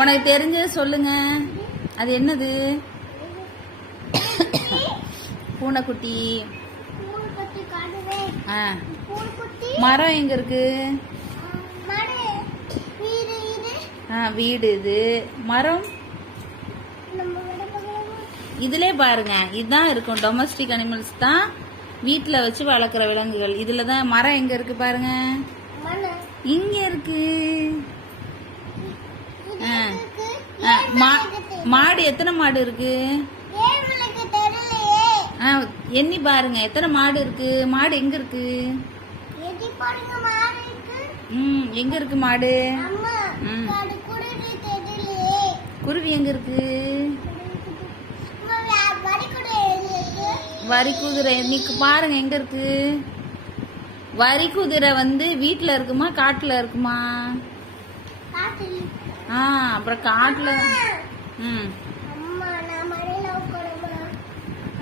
உனக்கு தெரிஞ்சது சொல்லுங்க. அது என்னது? பூனைக்குட்டி. மரம் எங்க இருக்கு? வீடு. இது மரம் இதுல பாருங்க. இதுதான் இருக்கும். டொமஸ்டிக் அனிமல்ஸ் தான் வீட்டுல வச்சு வளர்க்குற விலங்குகள். இதுலதான் மரம் எங்க இருக்கு பாருங்க. இங்க இருக்கு. மாடு எத்தனை மாடு இருக்கு? எண்ணி பாருங்க எத்தனை மாடு இருக்கு. மாடு எங்க இருக்கு? எங்க இருக்கு மாடு? குருவி எங்க இருக்கு? வரி குதிரை இன்னைக்கு பாருங்க எங்க இருக்கு? வரி குதிரை வந்து வீட்டுல இருக்குமா காட்டுல இருக்குமா? அப்புறம் காட்டுல.